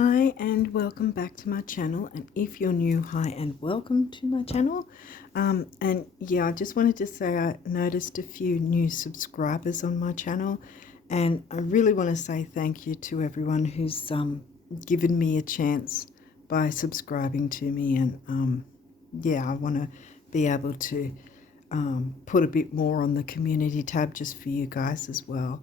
Hi and welcome back to my channel, and if you're new, hi and welcome to my channel. I just wanted to say I noticed a few new subscribers on my channel, and I really want to say thank you to everyone who's given me a chance by subscribing to me. And I want to be able to put a bit more on the community tab just for you guys as well.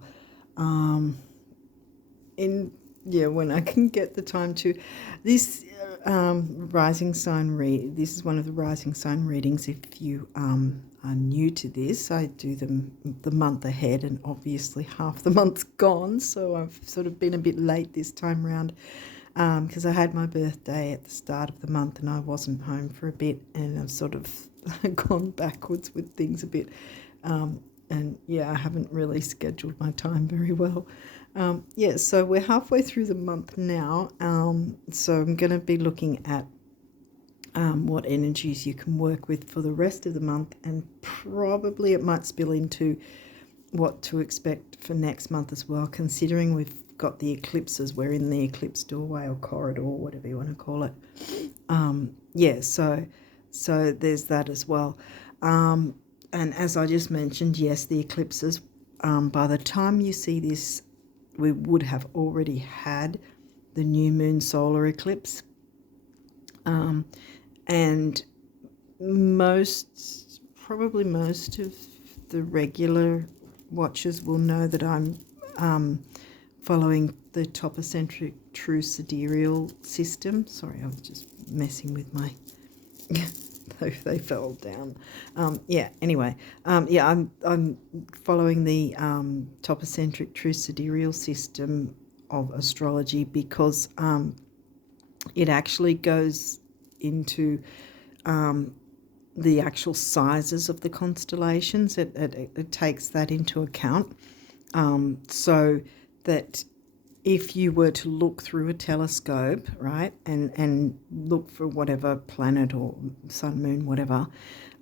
When I can get the time to. This rising sign this is one of the rising sign readings. If you are new to this, I do them the month ahead, and obviously half the month's gone, so I've sort of been a bit late this time round because I had my birthday at the start of the month and I wasn't home for a bit, and I've sort of gone backwards with things a bit. I haven't really scheduled my time very well. So we're halfway through the month now. So I'm going to be looking at what energies you can work with for the rest of the month, and probably it might spill into what to expect for next month as well, considering we've got the eclipses. We're in the eclipse doorway or corridor, whatever you want to call it. So there's that as well. And as I just mentioned, yes, the eclipses, by the time you see this, we would have already had the new moon solar eclipse. And probably most of the regular watchers will know that I'm following the topocentric true sidereal system. Sorry, I was just messing with my... they fell down. I'm following the topocentric true sidereal system of astrology because it actually goes into the actual sizes of the constellations. It takes that into account, so that if you were to look through a telescope, right, and look for whatever planet or sun, moon, whatever,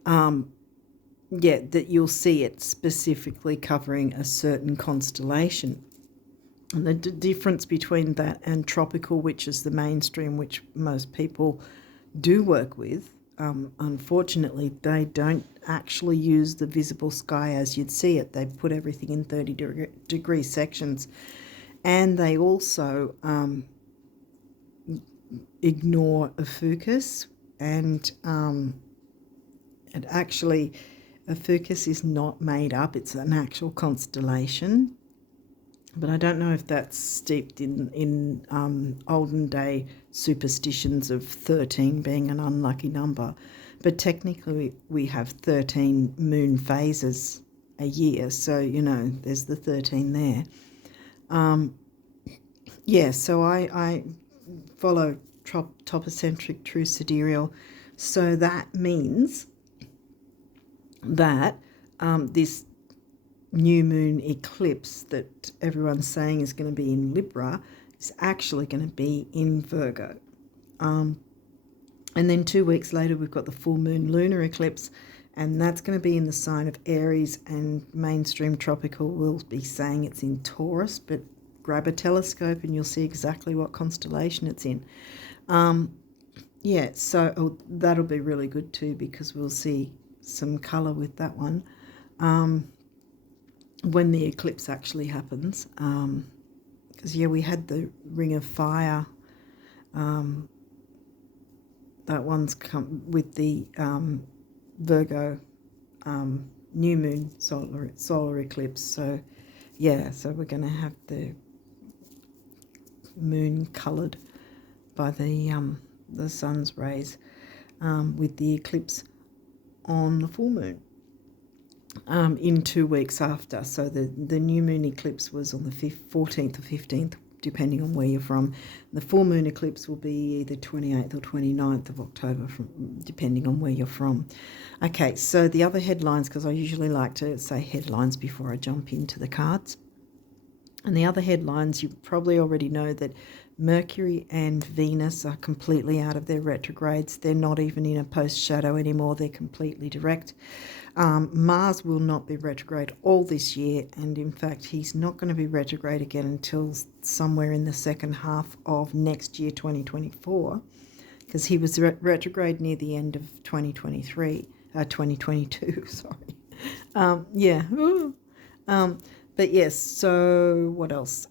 that you'll see it specifically covering a certain constellation. And the difference between that and tropical, which is the mainstream, which most people do work with, unfortunately, they don't actually use the visible sky as you'd see it. They put everything in 30-degree sections. And they also ignore a focus, and a focus is not made up. It's an actual constellation. But I don't know if that's steeped in olden day superstitions of 13 being an unlucky number. But technically we have 13 moon phases a year. So, there's the 13 there. So I follow topocentric true sidereal. So that means that this new moon eclipse that everyone's saying is going to be in Libra is actually going to be in Virgo. And then 2 weeks later we've got the full moon lunar eclipse, and that's going to be in the sign of Aries, and mainstream tropical will be saying it's in Taurus, but grab a telescope and you'll see exactly what constellation it's in. That'll be really good too, because we'll see some colour with that one when the eclipse actually happens. Because we had the Ring of Fire. That one's come with the Virgo new moon solar eclipse. So we're going to have the moon coloured by the sun's rays with the eclipse on the full moon in 2 weeks after. So the new moon eclipse was on the 14th or 15th, depending on where you're from. The full moon eclipse will be either 28th or 29th of October, depending on where you're from. Okay, so the other headlines, because I usually like to say headlines before I jump into the cards. And the other headlines, you probably already know that Mercury and Venus are completely out of their retrogrades. They're not even in a post-shadow anymore. They're completely direct. Mars will not be retrograde all this year, and in fact he's not going to be retrograde again until somewhere in the second half of next year, 2024, because he was retrograde near the end of 2022, sorry. Yeah. But yes, so what else?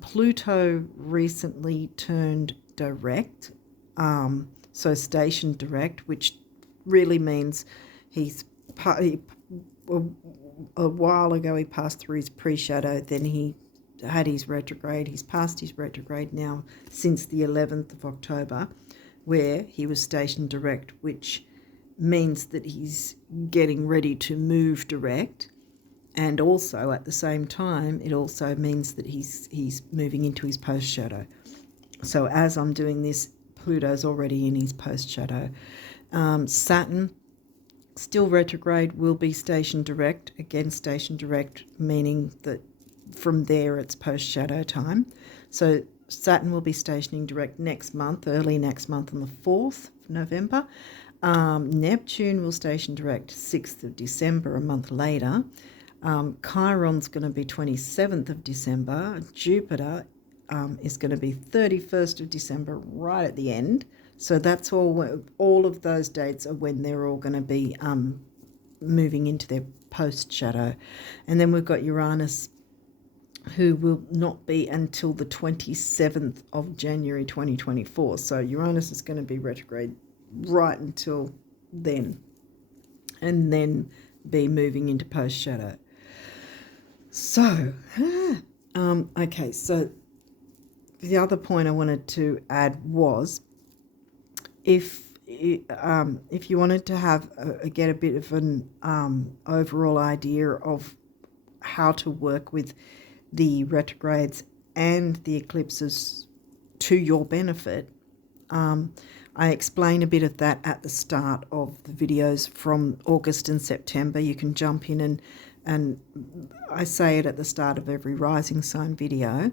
Pluto recently turned direct, so station direct, which really means a while ago he passed through his pre-shadow, then he had his retrograde. He's passed his retrograde now since the 11th of October, where he was stationed direct, which means that he's getting ready to move direct. And also at the same time, it also means that he's moving into his post-shadow. So as I'm doing this, Pluto's already in his post-shadow. Saturn, still retrograde, will be stationed direct. Again, stationed direct, meaning that from there it's post-shadow time. So Saturn will be stationing direct next month, early next month on the 4th of November. Neptune will station direct 6th of December, a month later. Chiron's going to be 27th of December. Jupiter is going to be 31st of December, right at the end. So that's all of those dates are when they're all going to be moving into their post-shadow. And then we've got Uranus, who will not be until the 27th of January 2024. So Uranus is going to be retrograde right until then, and then be moving into post-shadow. So, okay, so the other point I wanted to add was if you wanted to have get a bit of an overall idea of how to work with the retrogrades and the eclipses to your benefit, I explain a bit of that at the start of the videos from August and September. You can jump in and I say it at the start of every rising sign video.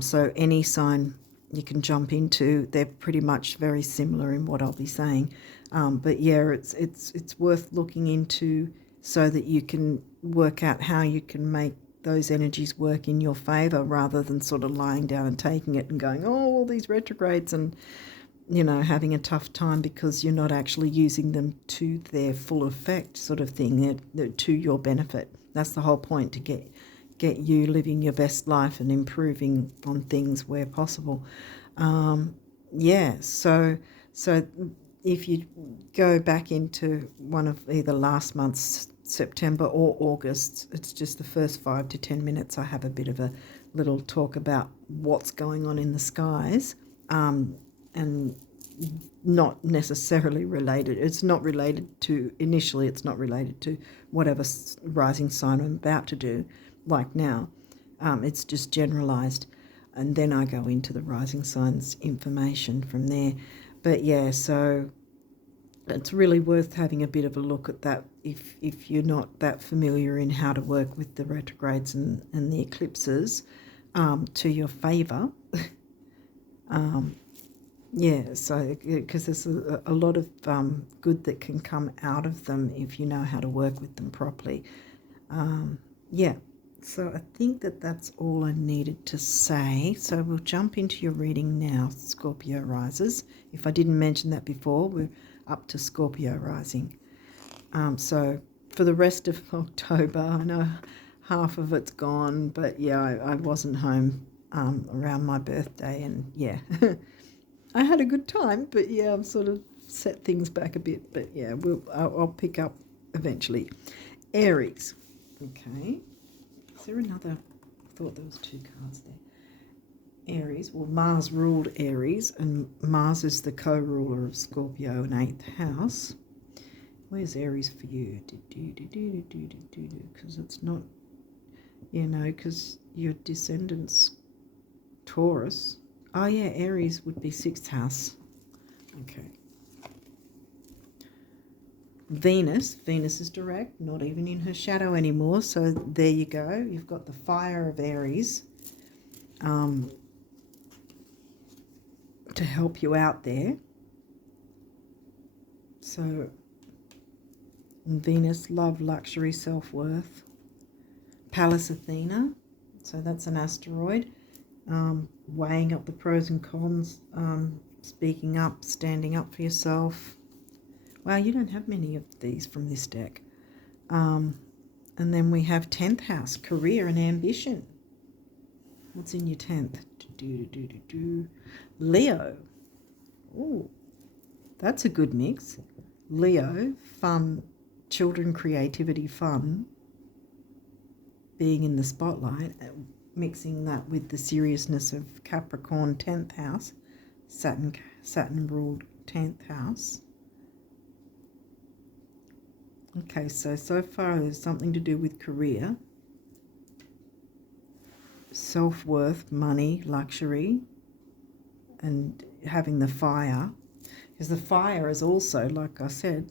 So any sign you can jump into, they're pretty much very similar in what I'll be saying. But yeah, it's worth looking into so that you can work out how you can make those energies work in your favor, rather than sort of lying down and taking it and going, oh, all these retrogrades, and having a tough time because you're not actually using them to their full effect, sort of thing. They're to your benefit. That's the whole point, to get you living your best life and improving on things where possible. So if you go back into one of either last month's September or August, it's just the first 5 to 10 minutes I have a bit of a little talk about what's going on in the skies, and not necessarily related. It's not related to whatever rising sign I'm about to do, like now. It's just generalised, and then I go into the rising signs information from there. But yeah, so it's really worth having a bit of a look at that if you're not that familiar in how to work with the retrogrades and the eclipses to your favour. So because there's a lot of good that can come out of them if you know how to work with them properly. So I think that's all I needed to say. So we'll jump into your reading now, Scorpio risers. If I didn't mention that before, we're up to Scorpio rising. So for the rest of October, I know half of it's gone, but yeah, I wasn't home around my birthday, and yeah. I had a good time, but yeah, I've sort of set things back a bit. But yeah, I'll pick up eventually. Aries. Okay. Is there another? I thought there was 2 cards there. Aries. Well, Mars ruled Aries, and Mars is the co-ruler of Scorpio in 8th house. Where's Aries for you? Because it's not, because your descendants, Taurus. Oh yeah, Aries would be 6th house. Okay. Venus is direct, not even in her shadow anymore. So there you go. You've got the fire of Aries. to help you out there. So Venus, love, luxury, self-worth. Pallas Athena, so that's an asteroid. Weighing up the pros and cons, speaking up, standing up for yourself. Wow, you don't have many of these from this deck. And then we have 10th house, career and ambition. What's in your 10th? Leo. Ooh, that's a good mix. Leo, fun, children, creativity, fun, being in the spotlight, mixing that with the seriousness of Capricorn, 10th house. Saturn ruled 10th house. Okay, so far there's something to do with career, self-worth, money, luxury, and having the fire. Because the fire is also, like I said,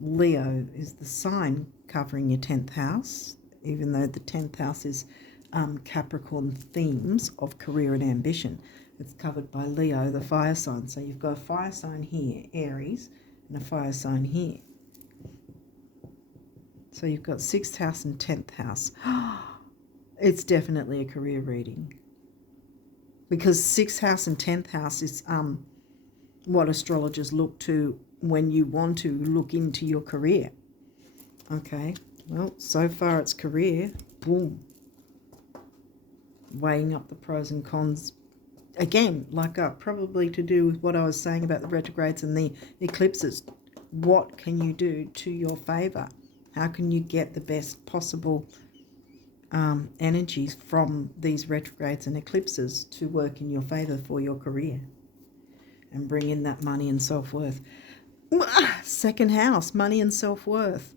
Leo is the sign covering your 10th house, even though the 10th house is Capricorn themes of career and ambition. It's covered by Leo, the fire sign. So you've got a fire sign here, Aries, and a fire sign here. So you've got 6th house and 10th house. It's definitely a career reading. Because 6th house and 10th house is what astrologers look to when you want to look into your career. Okay, well, so far it's career. Boom. Weighing up the pros and cons. Again, like probably to do with what I was saying about the retrogrades and the eclipses. What can you do to your favour? How can you get the best possible energies from these retrogrades and eclipses to work in your favour for your career and bring in that money and self-worth? 2nd house, money and self-worth.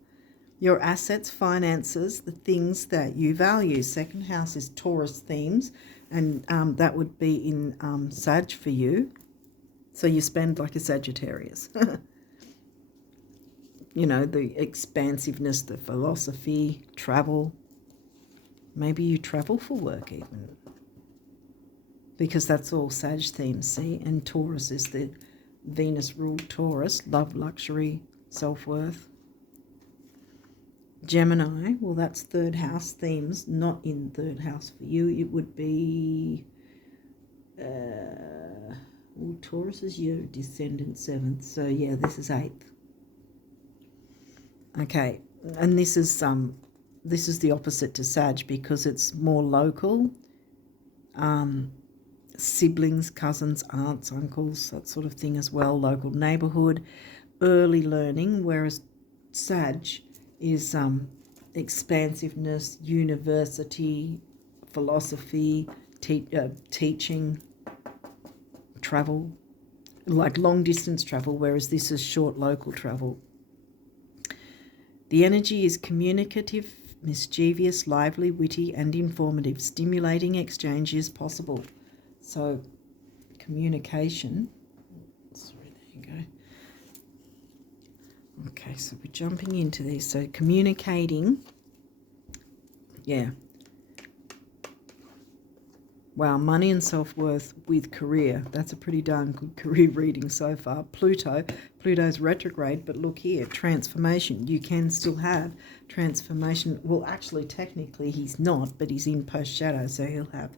Your assets, finances, the things that you value. 2nd house is Taurus themes, and that would be in Sag for you. So you spend like a Sagittarius. You know, the expansiveness, the philosophy, travel. Maybe you travel for work even. Because that's all Sag themes, see? And Taurus is the Venus ruled Taurus, love, luxury, self-worth. Gemini, well, that's 3rd house themes, not in 3rd house for you. It would be, Taurus is your descendant 7th. So, yeah, this is 8th. Okay, and this is the opposite to Sag because it's more local. Siblings, cousins, aunts, uncles, that sort of thing as well. Local neighbourhood, early learning, whereas Sag is expansiveness, university, philosophy, teaching, travel, like long distance travel, whereas this is short local travel. The energy is communicative, mischievous, lively, witty, and informative. Stimulating exchange is possible. So, communication. Sorry, there you go. Okay, so we're jumping into this. So, communicating. Yeah. Wow, money and self-worth with career. That's a pretty darn good career reading so far. Pluto's retrograde, but look here, transformation. You can still have transformation. Well, actually, technically he's not, but he's in post-shadow, so he'll have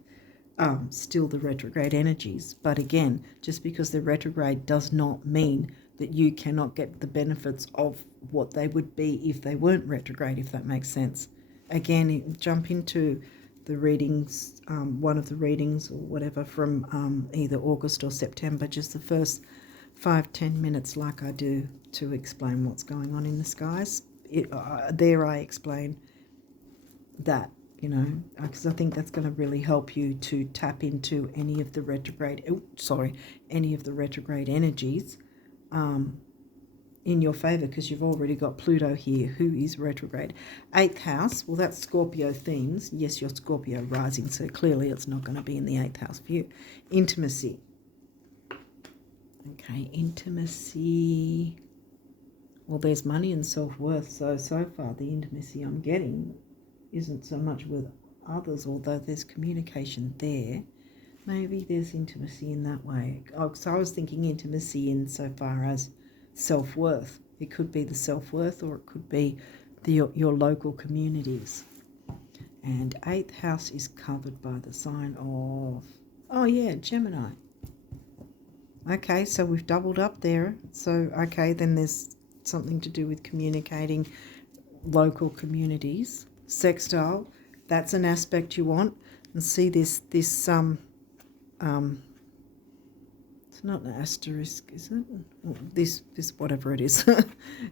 still the retrograde energies. But again, just because they're retrograde does not mean that you cannot get the benefits of what they would be if they weren't retrograde, if that makes sense. Again, jump into the readings, one of the readings or whatever from either August or September, just the first 5-10 minutes like I do to explain what's going on in the skies. There I explain that, you know, because I think that's going to really help you to tap into any of the retrograde energies in your favour, because you've already got Pluto here, who is retrograde. 8th house, well, that's Scorpio themes. Yes, you're Scorpio rising, so clearly it's not going to be in the 8th house for you. Intimacy. Okay, intimacy. Well, there's money and self-worth, so far the intimacy I'm getting isn't so much with others, although there's communication there. Maybe there's intimacy in that way. Oh, so I was thinking intimacy in so far as self-worth. It could be the self-worth, or it could be your local communities. And 8th house is covered by the sign of, oh yeah, Gemini. Okay, so we've doubled up there. So, okay, then there's something to do with communicating local communities. Sextile, that's an aspect you want. And see this it's not an asterisk, is it? This whatever it is.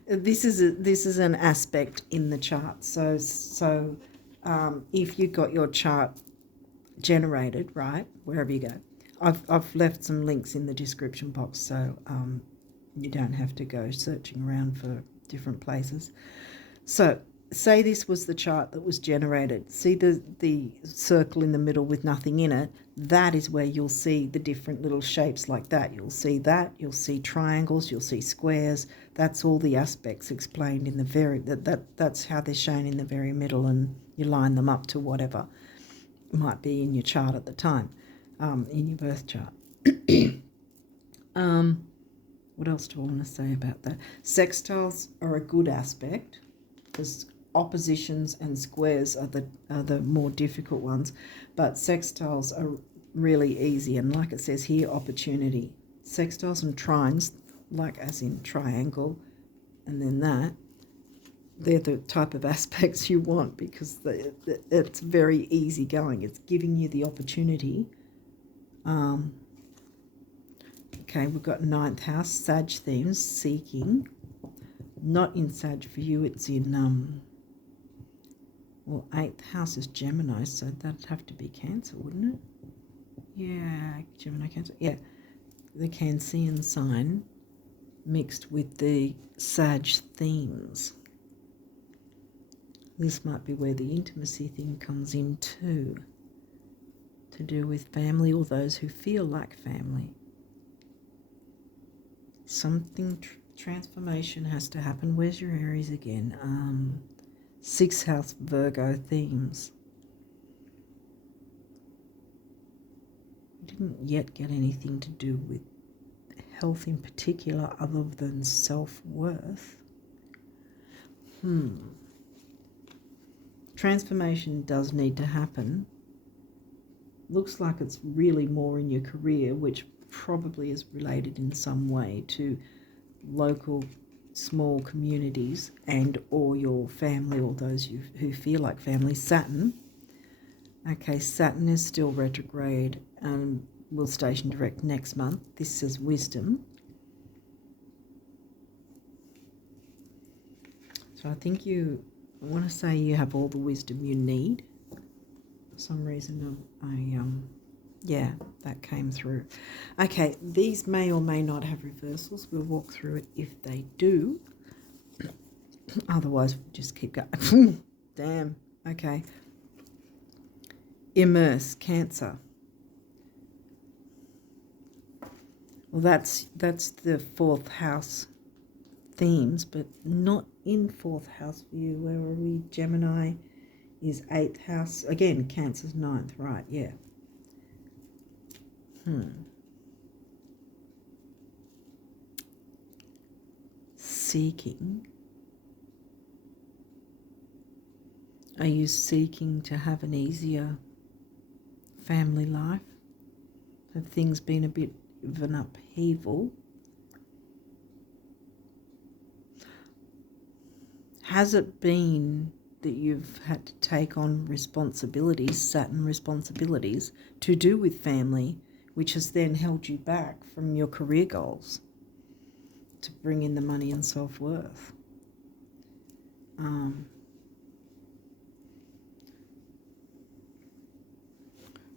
This is an aspect in the chart. So if you got your chart generated, right, wherever you go, I've left some links in the description box, so you don't have to go searching around for different places. So say this was the chart that was generated. See the circle in the middle with nothing in it? That is where you'll see the different little shapes like that. You'll see that. You'll see triangles. You'll see squares. That's all the aspects explained in the very... That's how they're shown in the very middle, and you line them up to whatever might be in your chart at the time, in your birth chart. What else do I want to say about that? Sextiles are a good aspect, because oppositions and squares are the more difficult ones, but sextiles are really easy, and like it says here, opportunity. Sextiles and trines, like as in triangle, and then that, they're the type of aspects you want, because it's very easy going. It's giving you the opportunity. Okay, we've got 9th house, Sag themes, seeking. Not in Sag for you, it's in, well, 8th house is Gemini, so that'd have to be Cancer, wouldn't it? Yeah, Gemini, Cancer, yeah. The Cancerian sign mixed with the Sag themes. This might be where the intimacy thing comes in too, to do with family or those who feel like family. Something transformation has to happen. Where's your Aries again? 6th house Virgo themes. Didn't yet get anything to do with health in particular other than self-worth. Transformation does need to happen. Looks like it's really more in your career, which probably is related in some way to local small communities and or your family, or those who feel like family. Saturn. Okay, Saturn is still retrograde and will station direct next month. This says wisdom. So I think I want to say you have all the wisdom you need. For some reason, yeah, that came through. Okay, these may or may not have reversals. We'll walk through it if they do. Otherwise, we'll just keep going. Damn. Okay. Immerse, Cancer. Well, that's the 4th house themes, but not in 4th house for you. Where are we? Gemini is 8th house. Again, Cancer's 9th, right, yeah. Seeking. Are you seeking to have an easier family life? Have things been a bit of an upheaval? Has it been that you've had to take on responsibilities, Saturn responsibilities, to do with family, which has then held you back from your career goals to bring in the money and self-worth? We'll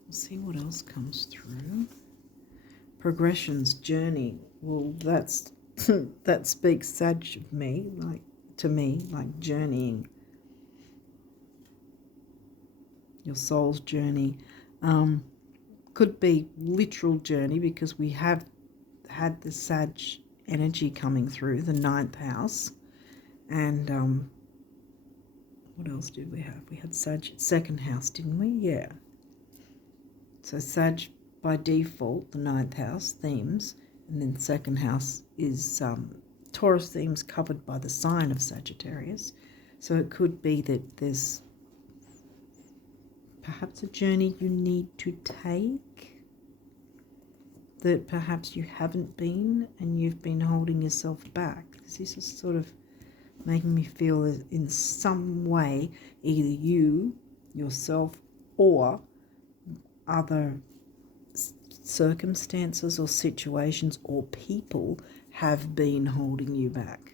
see what else comes through. Progressions, journey. Well, that's that speaks Sag of me, like to me, like journeying. Your soul's journey. Could be literal journey, because we have had the Sag energy coming through, the 9th house. And what else did we have? We had Sag 2nd house, didn't we? Yeah. So Sag by default, the ninth house themes, and then the second house is Taurus themes covered by the sign of Sagittarius. So it could be that there's perhaps a journey you need to take, that perhaps you haven't been and you've been holding yourself back. This is sort of making me feel that in some way either you, yourself, or other circumstances or situations or people have been holding you back.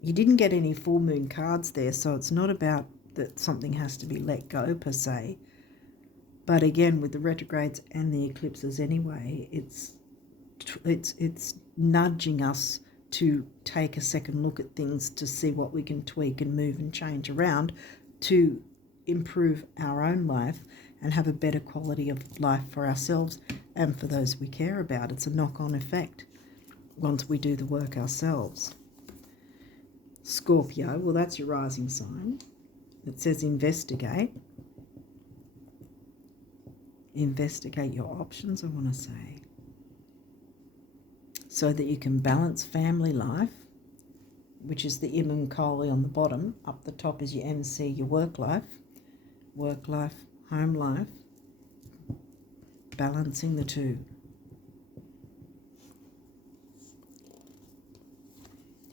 You didn't get any full moon cards there, so it's not about that something has to be let go per se. But again, with the retrogrades and the eclipses anyway, it's nudging us to take a second look at things to see what we can tweak and move and change around to improve our own life and have a better quality of life for ourselves and for those we care about. It's a knock-on effect once we do the work ourselves. Scorpio, well, that's your rising sign. It says investigate. Investigate your options, I want to say, so that you can balance family life, which is the Imam Koli on the bottom. Up the top is your MC, your work life, home life, balancing the two.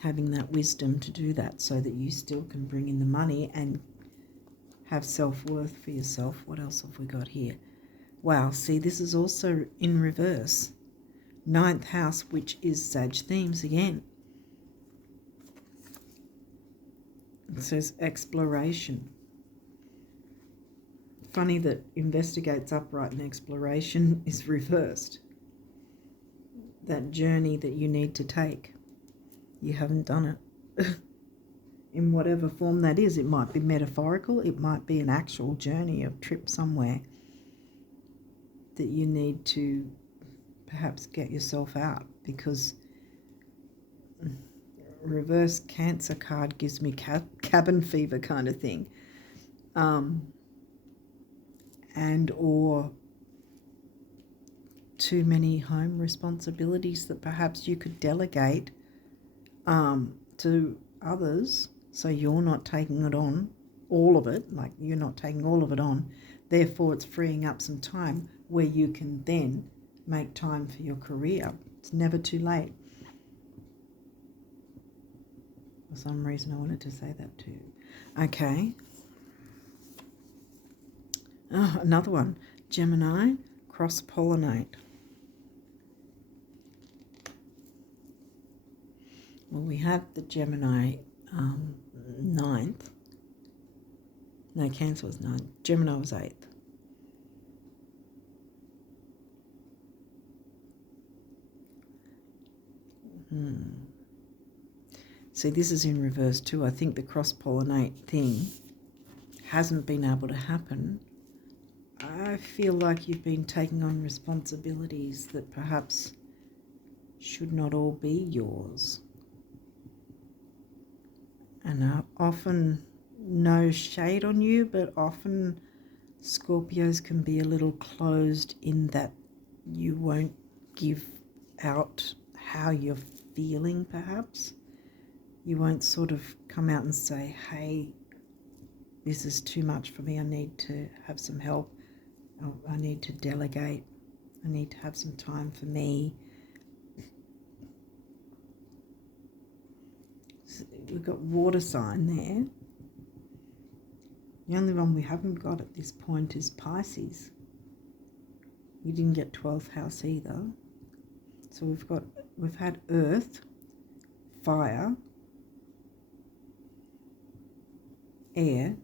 Having that wisdom to do that so that you still can bring in the money and have self-worth for yourself. What else have we got here? Wow, see, this is also in reverse. Ninth house, which is Sag themes again. It says exploration. Funny that investigate's upright and exploration is reversed. That journey that you need to take. You haven't done it. In whatever form that is. It might be metaphorical. It might be an actual journey, a trip somewhere that you need to perhaps get yourself out, because reverse Cancer card gives me cabin fever kind of thing. And or too many home responsibilities that perhaps you could delegate to others, so you're not taking it on, all of it, like you're not taking all of it on, therefore it's freeing up some time where you can then make time for your career. It's never too late. For some reason I wanted to say that too. Okay. Oh, another one. Gemini, cross-pollinate. Well, we have the Gemini 9th. No, Cancer was 9th. Gemini was 8th. See, this is in reverse too. I think the cross-pollinate thing hasn't been able to happen. I feel like you've been taking on responsibilities that perhaps should not all be yours. And often, no shade on you, but often Scorpios can be a little closed in that you won't give out how you're feeling, perhaps. You won't sort of come out and say, hey, this is too much for me, I need to have some help, I need to delegate, I need to have some time for me. So we've got water sign there. The only one we haven't got at this point is Pisces. You didn't get 12th house either. So we've had earth, fire, air,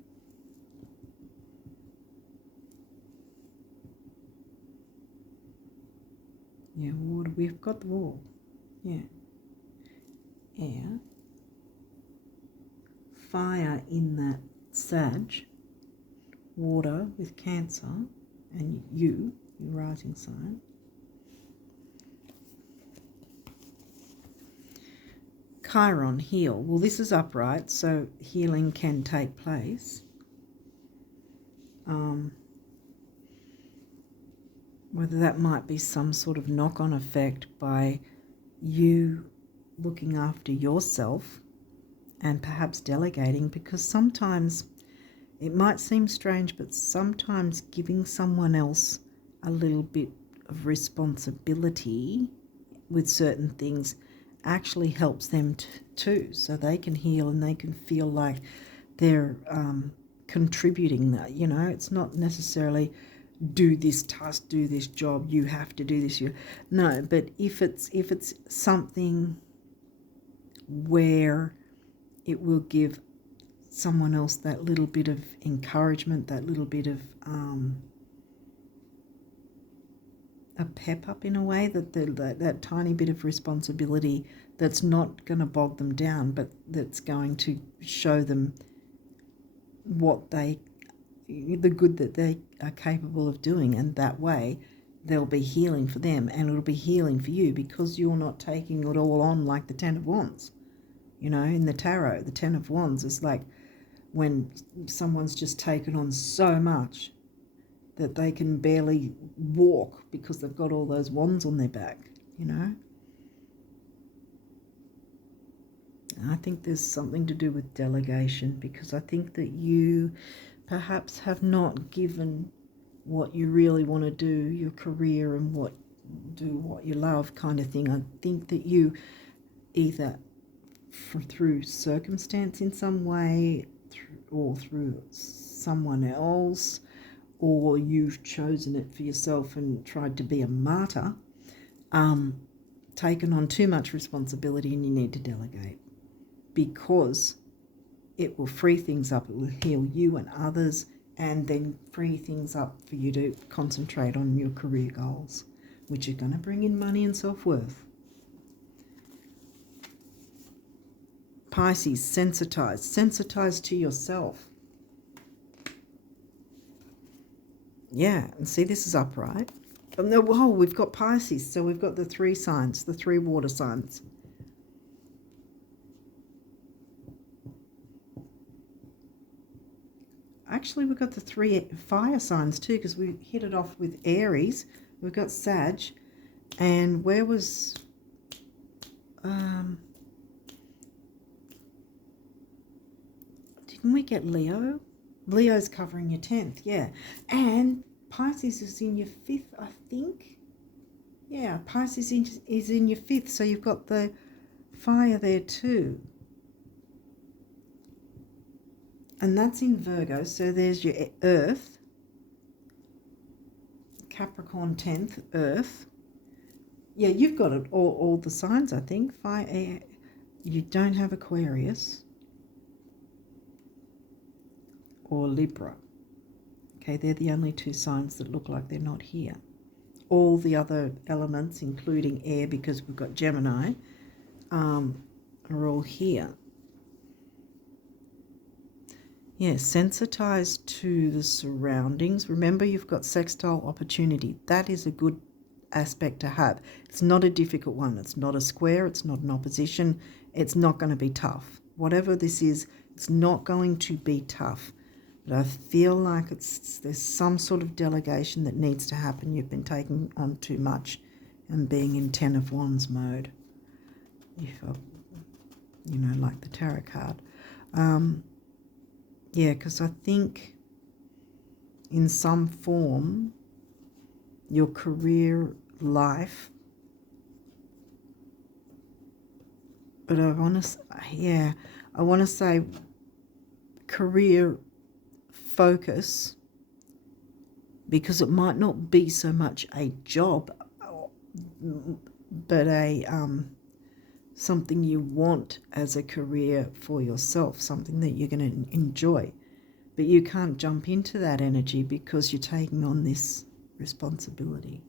yeah, water, we've got the wall, yeah, air, fire in that Sag, water with Cancer, and your rising sign. Chiron, heal. Well, this is upright, so healing can take place. whether that might be some sort of knock-on effect by you looking after yourself and perhaps delegating, because sometimes it might seem strange, but sometimes giving someone else a little bit of responsibility with certain things actually helps them too, so they can heal and they can feel like they're contributing. That, you know, it's not necessarily do this task, do this job, you have to do this. No, but if it's something where it will give someone else that little bit of encouragement, that little bit of a pep up in a way, that tiny bit of responsibility that's not going to bog them down, but that's going to show them the good that they are capable of doing, and that way there'll be healing for them and it'll be healing for you, because you're not taking it all on like the Ten of Wands. You know, in the tarot, the Ten of Wands is like when someone's just taken on so much that they can barely walk because they've got all those wands on their back, you know. And I think there's something to do with delegation, because I think that you perhaps have not given what you really want to do, your career and what you love kind of thing. I think that you either through circumstance in some way or through someone else, or you've chosen it for yourself and tried to be a martyr, taken on too much responsibility, and you need to delegate, because it will free things up, it will heal you and others, and then free things up for you to concentrate on your career goals, which are going to bring in money and self-worth. Pisces, sensitized to yourself. Yeah, and see, this is upright. Oh, we've got Pisces, so we've got the three signs, the three water signs. Actually, we've got the three fire signs too, because we hit it off with Aries. We've got Sag, and where was... didn't we get Leo? Leo's covering your 10th, yeah. And Pisces is in your 5th, I think. Yeah, Pisces is in your 5th, so you've got the fire there too. And that's in Virgo, so there's your Earth. Capricorn 10th, Earth. Yeah, you've got it, all the signs, I think. Fire, air. You don't have Aquarius or Libra. Okay, they're the only two signs that look like they're not here. All the other elements, including air, because we've got Gemini, are all here. Yeah, sensitized to the surroundings. Remember, you've got sextile opportunity. That is a good aspect to have. It's not a difficult one. It's not a square. It's not an opposition. It's not going to be tough. Whatever this is, it's not going to be tough. But I feel like there's some sort of delegation that needs to happen. You've been taking on too much and being in Ten of Wands mode. If you know, like the tarot card. Yeah, because I think in some form your career life, but I want to say career focus, because it might not be so much a job, but a something you want as a career for yourself, something that you're going to enjoy. But you can't jump into that energy because you're taking on this responsibility,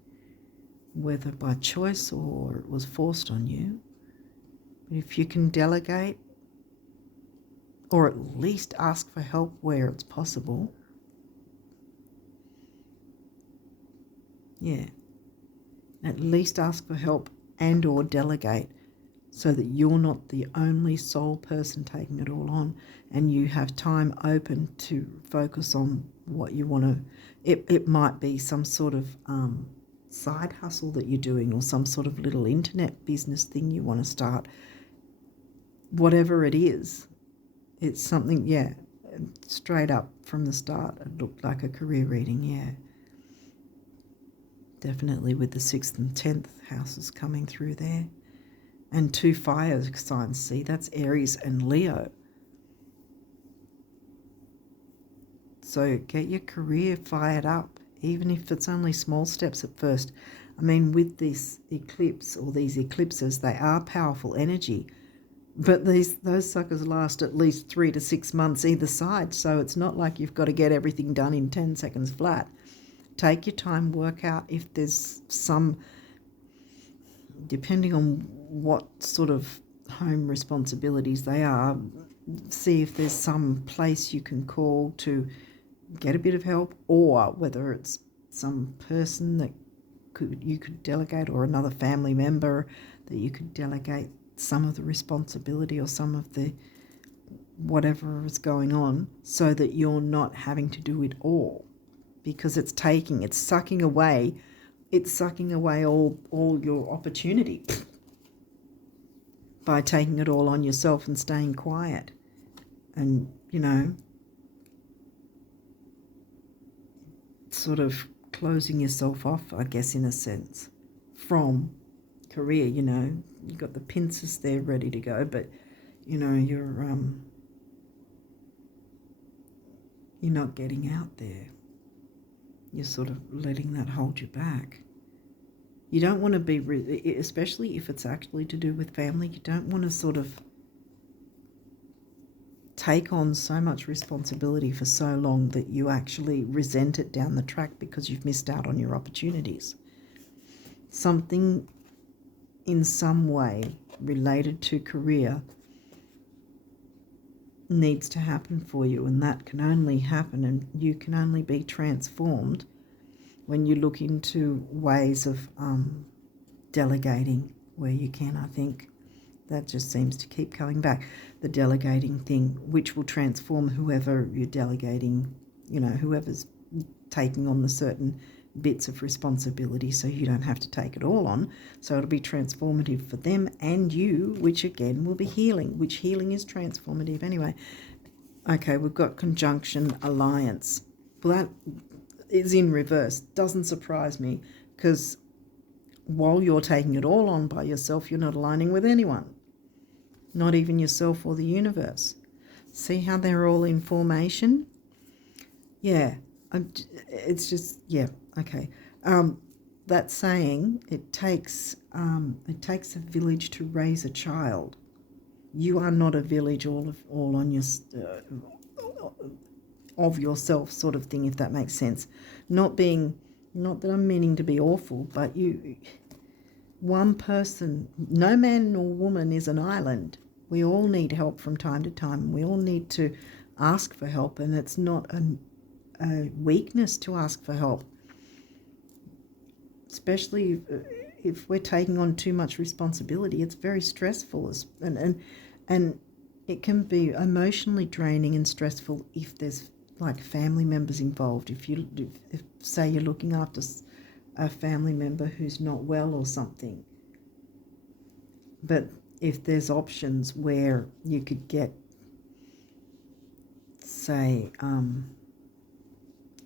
whether by choice or it was forced on you. But if you can delegate, or at least ask for help where it's possible, yeah, at least ask for help and or delegate, so that you're not the only sole person taking it all on, and you have time open to focus on what you want to. It might be some sort of side hustle that you're doing, or some sort of little internet business thing you want to start. Whatever it is, it's something, yeah, straight up from the start, it looked like a career reading, yeah. Definitely with the 6th and 10th houses coming through there. And 2 fire signs, see, that's Aries and Leo. So get your career fired up, even if it's only small steps at first. I mean, with this eclipse or these eclipses, they are powerful energy. But those suckers last at least 3 to 6 months either side. So it's not like you've got to get everything done in 10 seconds flat. Take your time, work out if there's some, depending on what sort of home responsibilities they are, see if there's some place you can call to get a bit of help, or whether it's some person that you could delegate, or another family member that you could delegate some of the responsibility or some of the whatever is going on, so that you're not having to do it all, because it's sucking away all your opportunity by taking it all on yourself and staying quiet and, sort of closing yourself off, I guess, in a sense, from career. You've got the pincers there ready to go, but you're not getting out there. You're sort of letting that hold you back. You don't want to be, especially if it's actually to do with family, you don't want to sort of take on so much responsibility for so long that you actually resent it down the track because you've missed out on your opportunities. Something in some way related to career needs to happen for you, and that can only happen, and you can only be transformed when you look into ways of delegating where you can. I think that just seems to keep coming back, the delegating thing, which will transform whoever you're delegating, whoever's taking on the certain bits of responsibility, so you don't have to take it all on. So it'll be transformative for them and you, which again will be healing, which healing is transformative anyway. Okay, we've got conjunction alliance. Well, that is in reverse. Doesn't surprise me, because while you're taking it all on by yourself, you're not aligning with anyone, not even yourself or the universe. See how they're all in formation? Yeah, it's just, yeah, okay. That saying, it takes a village to raise a child. You are not a village all on your of yourself, sort of thing, if that makes sense. Not that I'm meaning to be awful, but one person, no man nor woman is an island. We all need help from time to time. We all need to ask for help, and it's not a weakness to ask for help, especially if we're taking on too much responsibility. It's very stressful, and it can be emotionally draining and stressful if there's like family members involved. If say you're looking after a family member who's not well or something, but if there's options where you could get, say,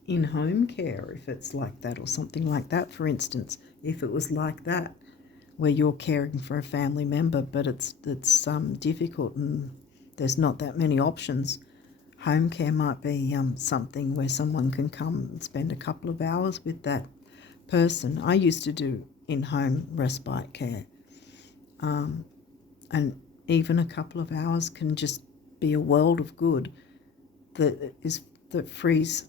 in-home care, if it's like that, or something like that, for instance, if it was like that, where you're caring for a family member, but it's difficult and there's not that many options, home care might be something where someone can come and spend a couple of hours with that person. I used to do in-home respite care, and even a couple of hours can just be a world of good that frees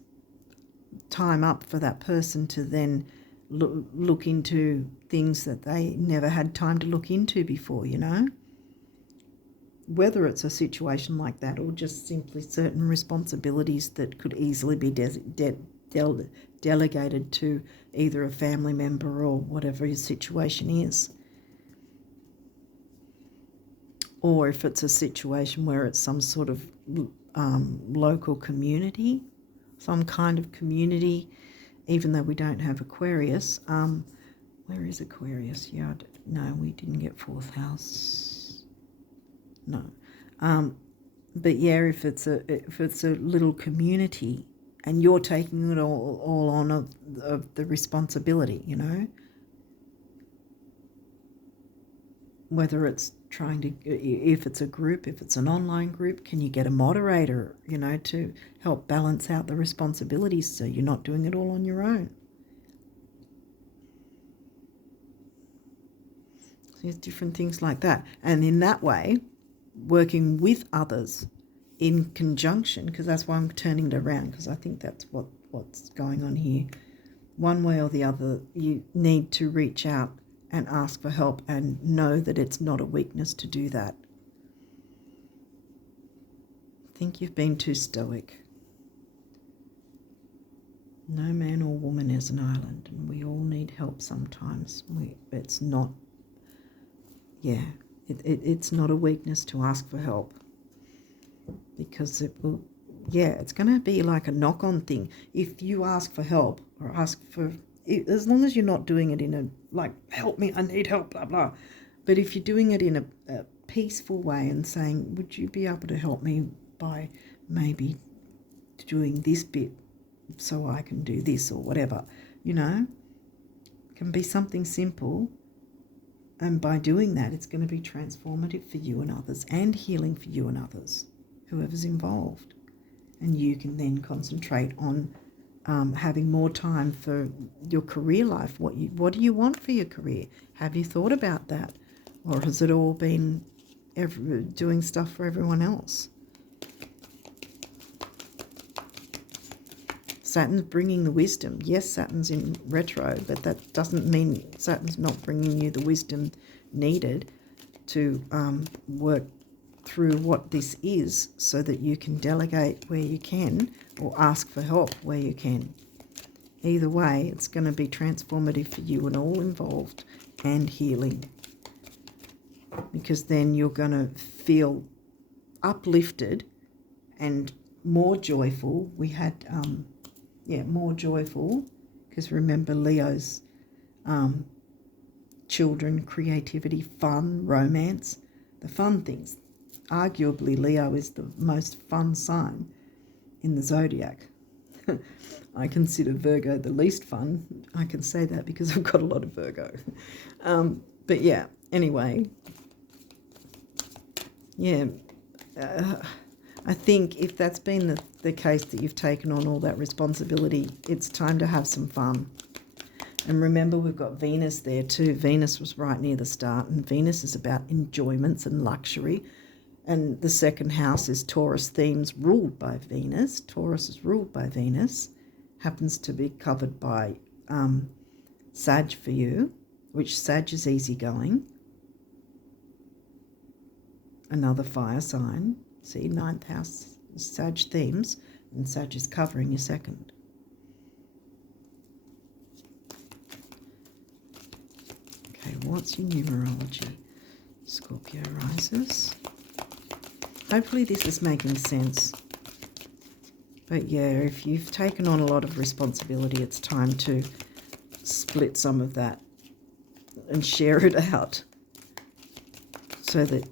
time up for that person to then look into things that they never had time to look into before, whether it's a situation like that or just simply certain responsibilities that could easily be delegated to either a family member or whatever your situation is. Or if it's a situation where it's some sort of local community, some kind of community, even though we don't have Aquarius, Where is Aquarius? Yeah, no, we didn't get 4th house. No. But yeah, if it's a little community and you're taking it all on of the responsibility, you know, whether it's trying to, if it's a group, if it's an online group, can you get a moderator, you know, to help balance out the responsibilities so you're not doing it all on your own? So there's different things like that. And in that way, working with others in conjunction, because that's why I'm turning it around, because I think that's what's going on here. One way or the other, you need to reach out and ask for help and know that it's not a weakness to do that. I think you've been too stoic. No man or woman is an island, and we all need help sometimes. It's not, yeah, it's not a weakness to ask for help, because it will, yeah, it's going to be like a knock-on thing. If you ask for help or ask for, as long as you're not doing it in a, like, help me, I need help, blah, blah. But if you're doing it in a peaceful way and saying, would you be able to help me by maybe doing this bit so I can do this or whatever, you know, it can be something simple. And by doing that, it's going to be transformative for you and others, and healing for you and others, whoever's involved. And you can then concentrate on having more time for your career life. What do you want for your career? Have you thought about that? Or has it all been doing stuff for everyone else? Saturn's bringing the wisdom. Yes, Saturn's in retro, but that doesn't mean Saturn's not bringing you the wisdom needed to work through what this is, so that you can delegate where you can or ask for help where you can. Either way, it's going to be transformative for you and all involved, and healing, because then you're going to feel uplifted and more joyful. We had more joyful, because remember, Leo's children, creativity, fun, romance, the fun things. Arguably, Leo is the most fun sign in the zodiac. I consider Virgo the least fun. I can say that because I've got a lot of Virgo. But yeah, anyway, yeah, I think if that's been the case, that you've taken on all that responsibility, it's time to have some fun. And remember, we've got Venus there too. Venus was right near the start, and Venus is about enjoyments and luxury. And the second house is Taurus themes ruled by Venus. Taurus is ruled by Venus. Happens to be covered by Sag for you, which Sag is easygoing. Another fire sign. See, 9th house is Sag themes, and Sag is covering your second. Okay, what's your numerology? Scorpio rises. Hopefully this is making sense. But yeah, if you've taken on a lot of responsibility, it's time to split some of that and share it out, so that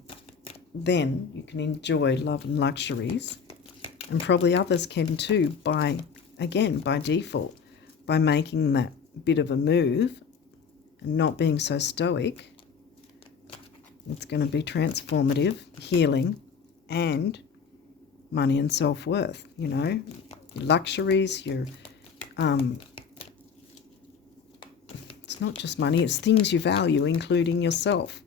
then you can enjoy love and luxuries, and probably others can too, by default, by making that bit of a move and not being so stoic. It's going to be transformative, healing, and money and self-worth, you know, your luxuries, your it's not just money, it's things you value, including yourself.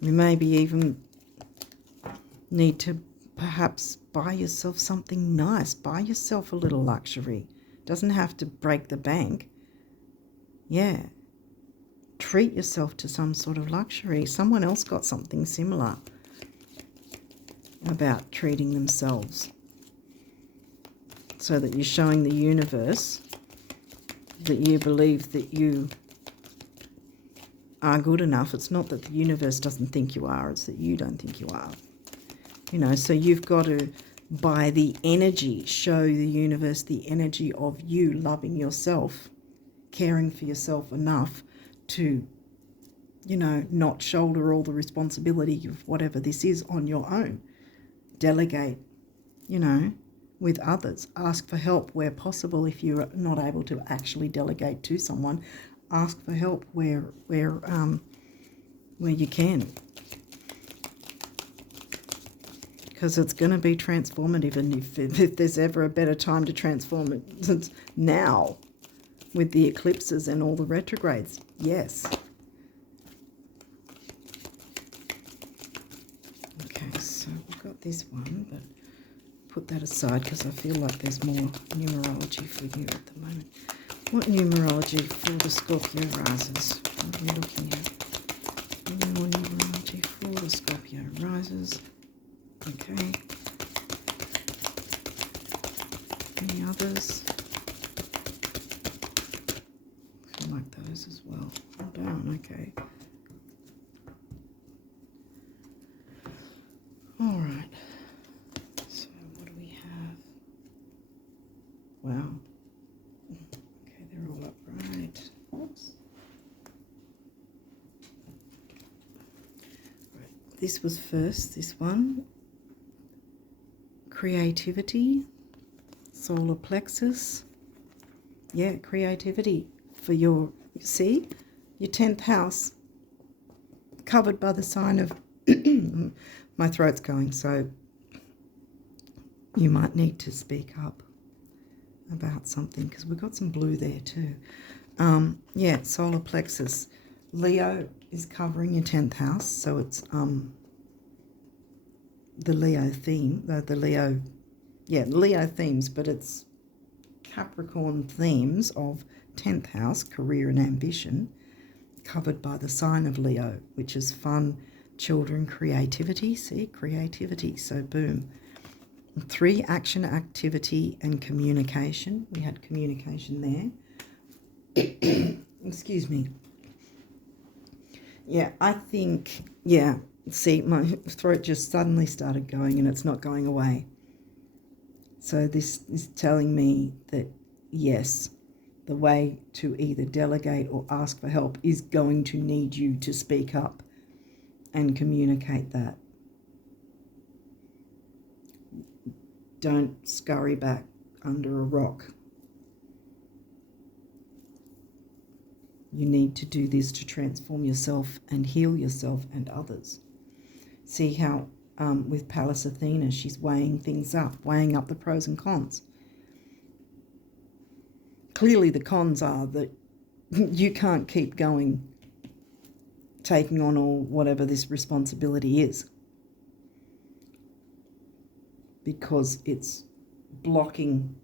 You maybe even need to perhaps buy yourself something nice, buy yourself a little luxury. Doesn't have to break the bank. Yeah. Treat yourself to some sort of luxury. Someone else got something similar about treating themselves, so that you're showing the universe that you believe that you are good enough. It's not that the universe doesn't think you are, it's that you don't think you are. You know, so you've got to by the energy. Show the universe the energy of you loving yourself, caring for yourself enough to, you know, not shoulder all the responsibility of whatever this is on your own. Delegate, you know, with others. Ask for help where possible. If you're not able to actually delegate to someone, ask for help where you can. Because it's going to be transformative, and if there's ever a better time to transform it, it's now, with the eclipses and all the retrogrades. Yes. Okay, so we've got this one, but put that aside because I feel like there's more numerology for you at the moment. What numerology for the Scorpio risers? What are we looking at? Any more numerology for the Scorpio risers? Okay. Any others? I like those as well. Hold on, okay. All right. So what do we have? Wow. Okay, they're all upright. Oops. Right. This was first, this one. Creativity, solar plexus. Yeah, creativity for your, see, your 10th house, covered by the sign of, my throat's going, so you might need to speak up about something because we've got some blue there too. Yeah, solar plexus. Leo is covering your 10th house, so it's the Leo theme, Leo themes, but it's Capricorn themes of 10th house, career and ambition, covered by the sign of Leo, which is fun, children, creativity. See, creativity, so boom. 3, action, activity and communication. We had communication there. Excuse me. Yeah, I think, yeah, see, my throat just suddenly started going and it's not going away. So this is telling me that, yes, the way to either delegate or ask for help is going to need you to speak up and communicate that. Don't scurry back under a rock. You need to do this to transform yourself and heal yourself and others. See how with Pallas Athena, she's weighing things up, weighing up the pros and cons. Clearly the cons are that you can't keep going, taking on all whatever this responsibility is, because it's blocking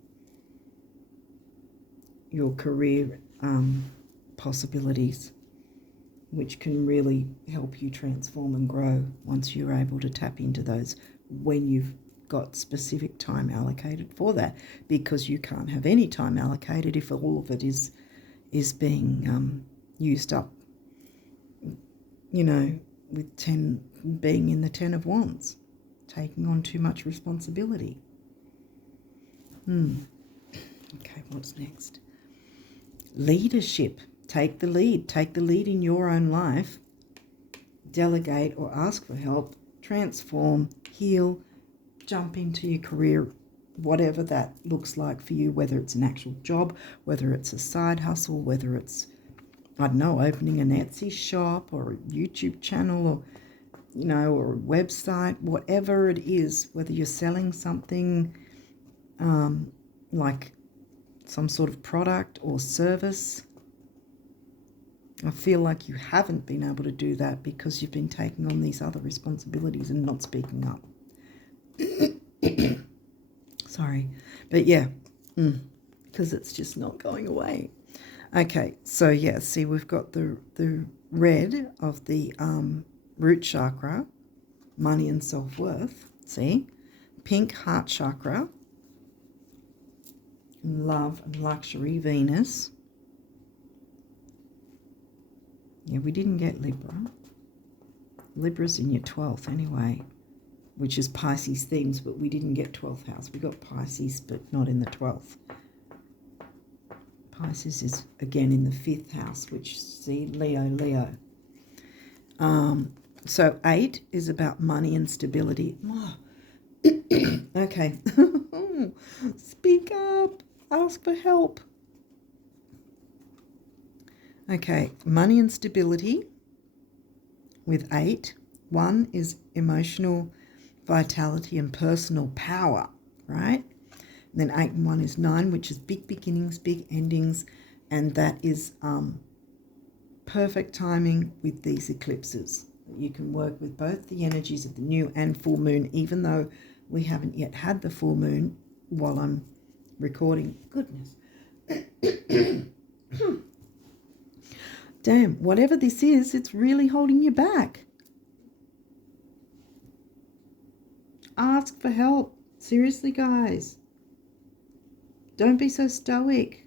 your career possibilities, which can really help you transform and grow once you're able to tap into those when you've got specific time allocated for that, because you can't have any time allocated if all of it is being used up, you know, with 10 being in the 10 of Wands, taking on too much responsibility. Okay, what's next? Leadership. Take the lead. Take the lead in your own life. Delegate or ask for help. Transform, heal, jump into your career, whatever that looks like for you, whether it's an actual job, whether it's a side hustle, whether it's, I don't know, opening an Etsy shop or a YouTube channel or, you know, or a website, whatever it is, whether you're selling something like some sort of product or service. I feel like you haven't been able to do that because you've been taking on these other responsibilities and not speaking up. Sorry. But yeah, because it's just not going away. Okay, so yeah, see, we've got the red of the root chakra, money and self-worth, see? Pink heart chakra, love and luxury, Venus. Yeah, we didn't get Libra. Libra's in your 12th anyway, which is Pisces themes, but we didn't get 12th house. We got Pisces, but not in the 12th. Pisces is again in the 5th house, which, see, Leo. So 8 is about money and stability. Oh. Okay. Speak up. Ask for help. Okay, money and stability with 8. 1 is emotional vitality and personal power, right? And then 8 and 1 is 9, which is big beginnings, big endings, and that is perfect timing with these eclipses. You can work with both the energies of the new and full moon, even though we haven't yet had the full moon while I'm recording. Goodness. Damn, whatever this is, it's really holding you back. Ask for help. Seriously, guys. Don't be so stoic.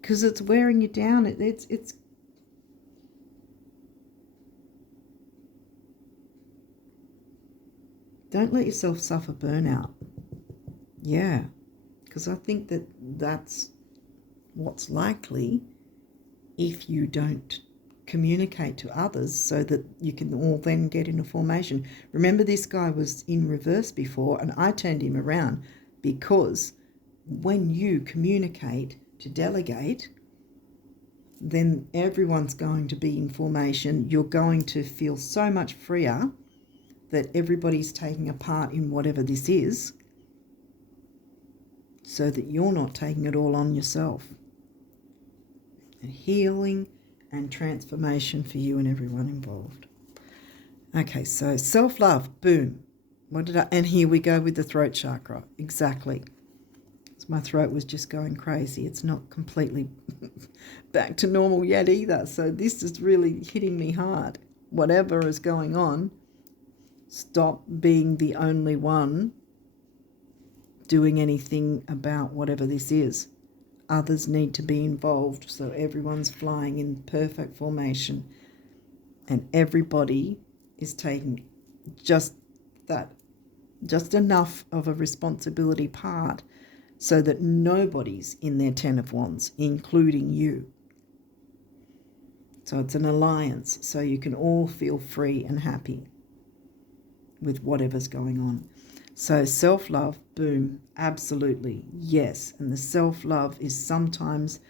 Because it's wearing you down. It's don't let yourself suffer burnout. Yeah. Because I think that that's what's likely if you don't communicate to others so that you can all then get in a formation. Remember, this guy was in reverse before, and I turned him around, because when you communicate to delegate, then everyone's going to be in formation. You're going to feel so much freer that everybody's taking a part in whatever this is, so that you're not taking it all on yourself. And healing and transformation for you and everyone involved. Okay, so self-love, boom. And here we go with the throat chakra. Exactly. So my throat was just going crazy. It's not completely back to normal yet either. So this is really hitting me hard. Whatever is going on, stop being the only one doing anything about whatever this is. Others need to be involved, so everyone's flying in perfect formation, and everybody is taking just enough of a responsibility part so that nobody's in their 10 of Wands, including you. So it's an alliance, so you can all feel free and happy with whatever's going on. So self-love, boom, absolutely, yes. And the self-love is sometimes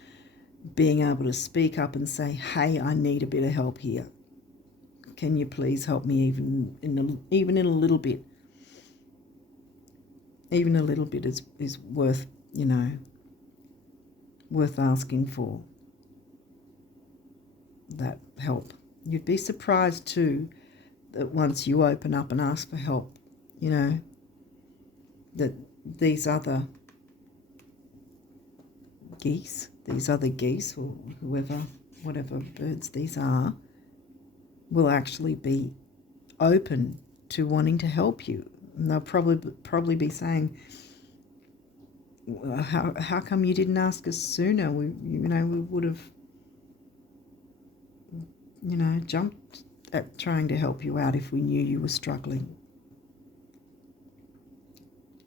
being able to speak up and say, hey, I need a bit of help here. Can you please help me even in a little bit? Even a little bit is worth, worth asking for that help. You'd be surprised too that once you open up and ask for help, that these other geese, or whatever birds these are, will actually be open to wanting to help you. And they'll probably be saying, how come you didn't ask us sooner? We would have, jumped at trying to help you out if we knew you were struggling.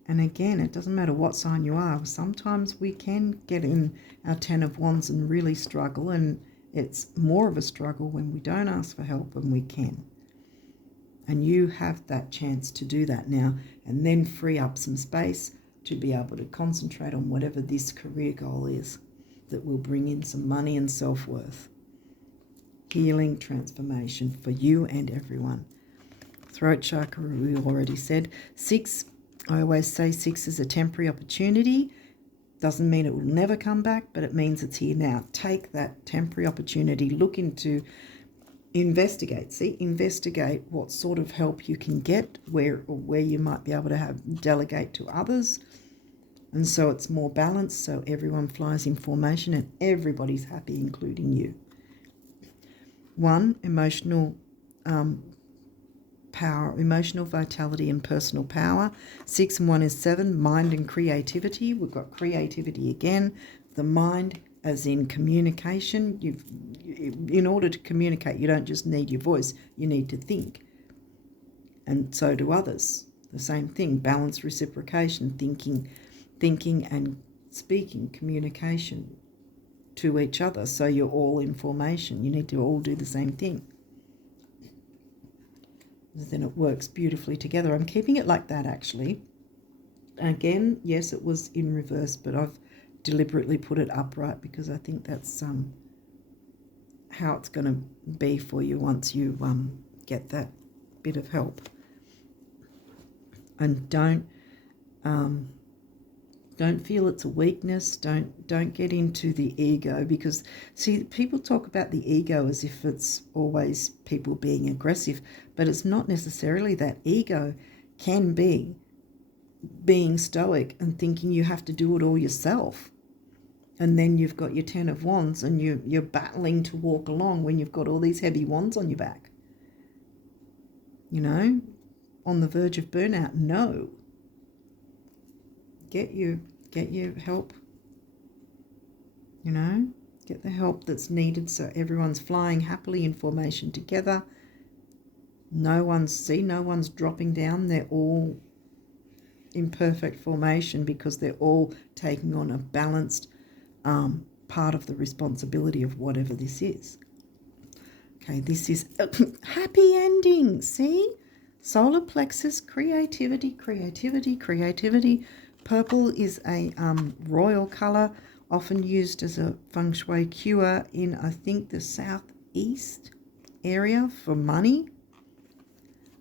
And again, it doesn't matter what sign you are. Sometimes we can get in our 10 of Wands and really struggle, and it's more of a struggle when we don't ask for help and we can. And you have that chance to do that now, and then free up some space to be able to concentrate on whatever this career goal is that will bring in some money and self-worth. Healing, transformation for you and everyone. Throat chakra, we already said. 6, I always say 6 is a temporary opportunity. Doesn't mean it will never come back, but it means it's here now. Take that temporary opportunity, look into, investigate what sort of help you can get, where you might be able to delegate to others. And so it's more balanced, so everyone flies in formation and everybody's happy, including you. 1, emotional power, emotional vitality and personal power. 6 and 1 is 7, mind and creativity. We've got creativity again. The mind, as in communication. In order to communicate, you don't just need your voice, you need to think. and so do others. The same thing, balance, reciprocation, thinking and speaking, communication to each other. So you're all in formation. You need to all do the same thing. Then it works beautifully together. I'm keeping it like that, actually. Again, yes, it was in reverse, but I've deliberately put it upright because I think that's how it's going to be for you once you get that bit of help. And don't feel it's a weakness. Don't get into the ego, because see, people talk about the ego as if it's always people being aggressive, but it's not necessarily that. Ego can be being stoic and thinking you have to do it all yourself. And then you've got your 10 of Wands and you're battling to walk along when you've got all these heavy wands on your back. You know, on the verge of burnout. No. Get your help. You know, get the help that's needed so everyone's flying happily in formation together. No one's dropping down. They're all in perfect formation because they're all taking on a balanced part of the responsibility of whatever this is. Okay, this is a happy ending. See? Solar plexus, creativity. Purple is a royal colour, often used as a feng shui cure in, I think, the southeast area for money.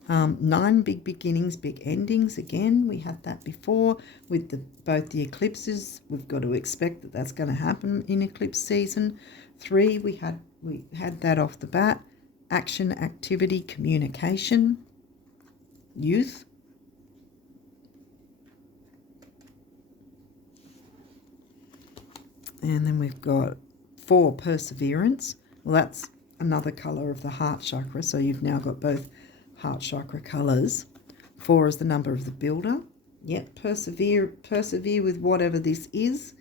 9 big beginnings, big endings. Again, we had that before with both the eclipses. We've got to expect that that's going to happen in eclipse season. 3, we had that off the bat. Action, activity, communication, youth. And then we've got 4, perseverance. Well, that's another colour of the heart chakra. So you've now got both heart chakra colours. 4 is the number of the builder. Yep, persevere with whatever this is.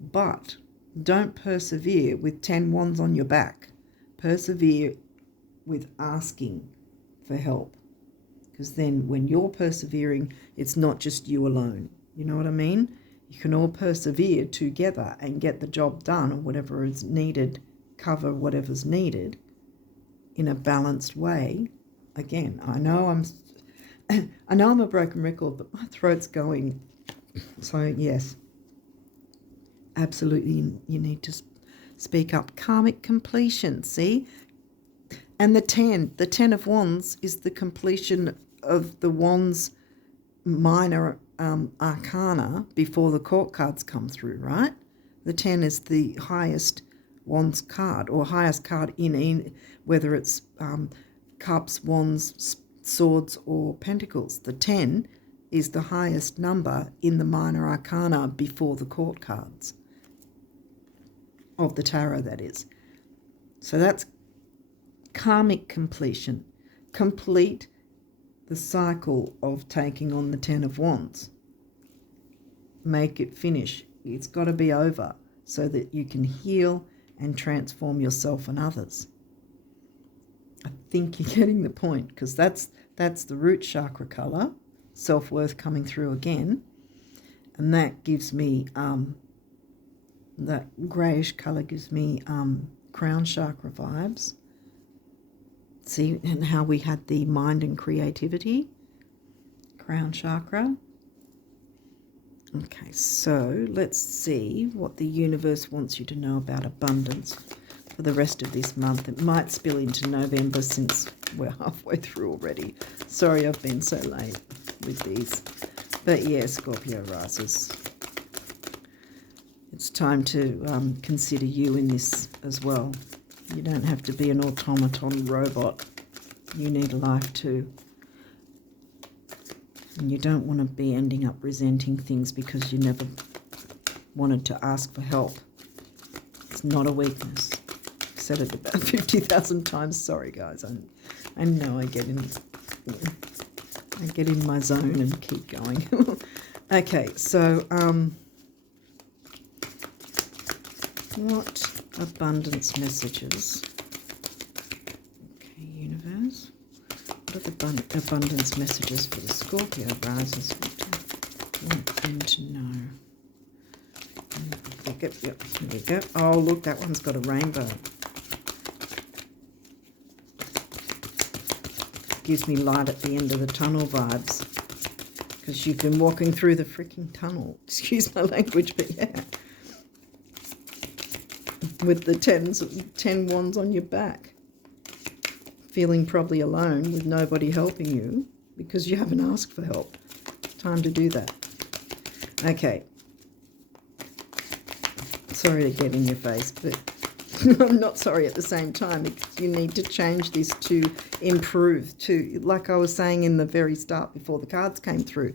But don't persevere with 10 wands on your back. Persevere with asking for help. Because then when you're persevering, it's not just you alone. You know what I mean? You can all persevere together and get the job done, or whatever is needed, cover whatever's needed in a balanced way. Again, I know I'm a broken record, but my throat's going. So yes, absolutely, you need to speak up. Karmic completion, see? And the 10 of Wands is the completion of the Wands minor arcana before the court cards come through, right? The 10 is the highest Wands card, or highest card in whether it's cups, wands, swords, or pentacles. The 10 is the highest number in the minor arcana before the court cards of the tarot, that is. So that's karmic completion. Complete the cycle of taking on the 10 of Wands. Make it finish. It's got to be over so that you can heal and transform yourself and others. I think you're getting the point, because that's the root chakra colour, self-worth coming through again. And that gives me, that greyish colour gives me crown chakra vibes. See, and how we had the mind and creativity, crown chakra. Okay, so let's see what the universe wants you to know about abundance for the rest of this month. It might spill into November since we're halfway through already. Sorry I've been so late with these. But yeah, Scorpio risers, it's time to consider you in this as well. You don't have to be an automaton robot. You need a life too. And you don't want to be ending up resenting things because you never wanted to ask for help. It's not a weakness. I've said it about 50,000 times. Sorry, guys. I know I get in my zone and keep going. Okay, so what abundance messages? Okay, universe. What are the abundance messages for the Scorpio risers? What do you want them to know? Yep, here we go. Oh, look, that one's got a rainbow. Gives me light at the end of the tunnel vibes. Because you've been walking through the freaking tunnel. Excuse my language, but yeah. With the 10 wands on your back. Feeling probably alone with nobody helping you because you haven't asked for help. Time to do that. Okay. Sorry to get in your face, but I'm not sorry at the same time because you need to change this to improve. To, like I was saying in the very start before the cards came through,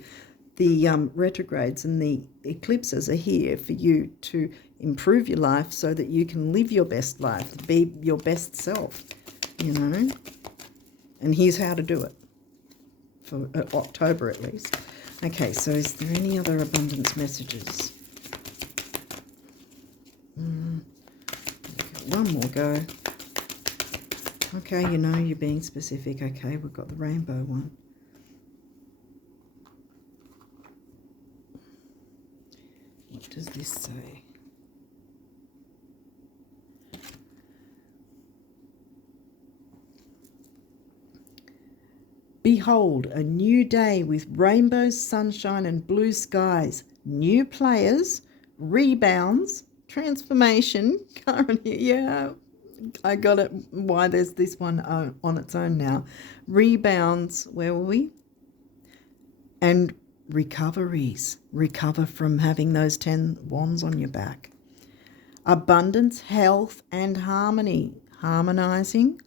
the retrogrades and the eclipses are here for you to improve your life so that you can live your best life, be your best self, you know. And here's how to do it for October at least. Okay, so is there any other abundance messages? Okay, one more go. Okay, you know, you're being specific. Okay, we've got the rainbow one. What does this say? Behold, a new day with rainbows, sunshine, and blue skies. New players, rebounds, transformation. Currently, yeah, I got it. Why there's this one on its own now. Rebounds, where were we? And recoveries. Recover from having those 10 wands on your back. Abundance, health, and harmony. Harmonizing.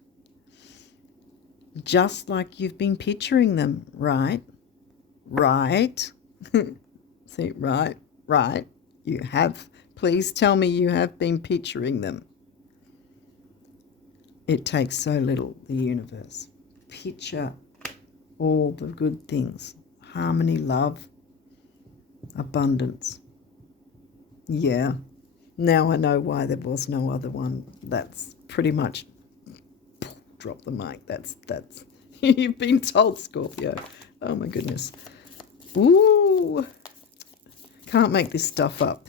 Just like you've been picturing them, right? Right. See, right. You have. Please tell me you have been picturing them. It takes so little, the universe. Picture all the good things. Harmony, love, abundance. Yeah. Now I know why there was no other one. That's pretty much... Drop the mic. That's you've been told, Scorpio. Oh my goodness. Ooh. Can't make this stuff up.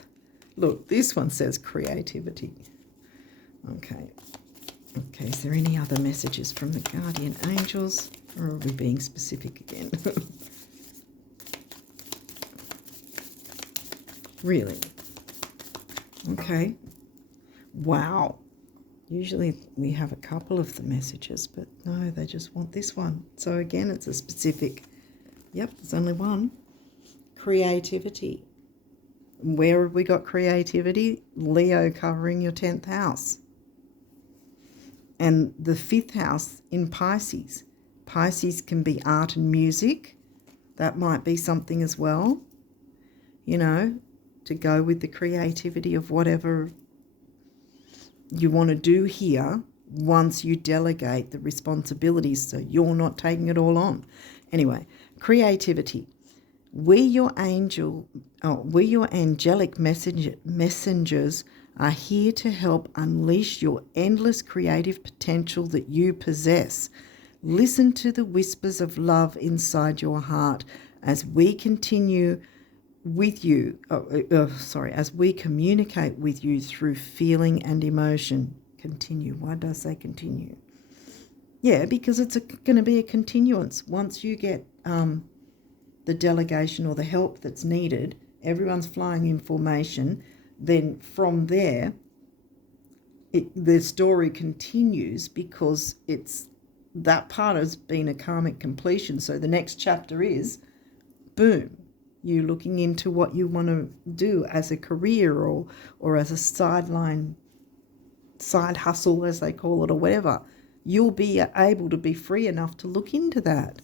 Look, this one says creativity. Okay. Okay, is there any other messages from the guardian angels? Or are we being specific again? Really? Okay. Wow. Usually we have a couple of the messages, but no, they just want this one. So again, it's a specific, yep, there's only one. Creativity. Where have we got creativity? Leo covering your 10th house. And the 5th house in Pisces. Pisces can be art and music. That might be something as well, you know, to go with the creativity of whatever you want to do here once you delegate the responsibilities so you're not taking it all on. Anyway, creativity. We your angelic messengers are here to help unleash your endless creative potential that you possess. Listen to the whispers of love inside your heart as we continue with you, as we communicate with you through feeling and emotion. Continue. Why did I say continue? Yeah, because it's going to be a continuance. Once you get the delegation or the help that's needed, everyone's flying in formation, then from there, the story continues because that part has been a karmic completion. So the next chapter is, boom, you looking into what you want to do as a career or as a side hustle, as they call it, or whatever. You'll be able to be free enough to look into that.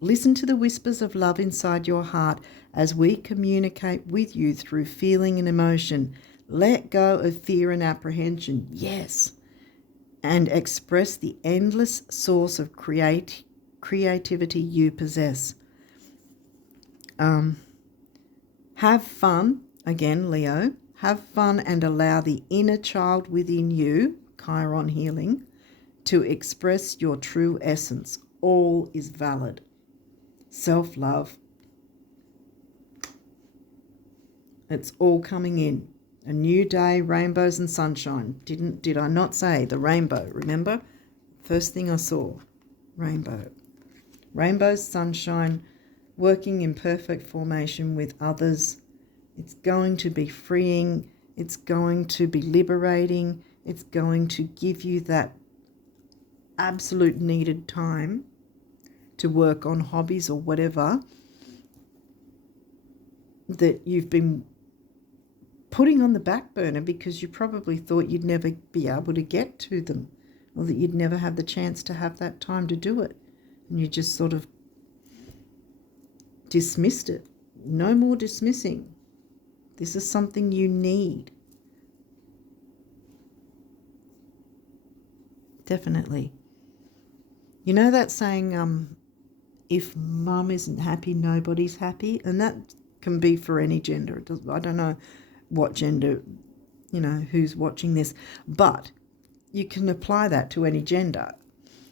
Listen to the whispers of love inside your heart as we communicate with you through feeling and emotion. Let go of fear and apprehension, yes, and express the endless source of creativity you possess. Have fun, again, Leo, have fun and allow the inner child within you, Chiron healing, to express your true essence. All is valid. Self-love. It's all coming in. A new day, rainbows and sunshine. Did I not say the rainbow? Remember? First thing I saw, rainbow. Rainbows, sunshine, working in perfect formation with others. It's going to be freeing. It's going to be liberating. It's going to give you that absolute needed time to work on hobbies or whatever that you've been putting on the back burner because you probably thought you'd never be able to get to them, or that you'd never have the chance to have that time to do it. And you just sort of dismissed it. No more dismissing. This is something you need. Definitely. You know that saying, if mum isn't happy, nobody's happy? And that can be for any gender. I don't know what gender, who's watching this, but you can apply that to any gender.